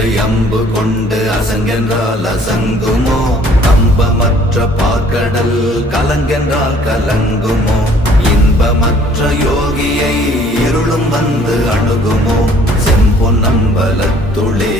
அம்பத்தை அம்பு கொண்டு அசங்கென்றால் அசங்குமோ? கம்பமற்ற பார்க்கடல் கலங்கென்றால் கலங்குமோ? இன்பமற்ற யோகியை இருளும் வந்து அணுகுமோ? செம்பொன்னம்பலத்துளே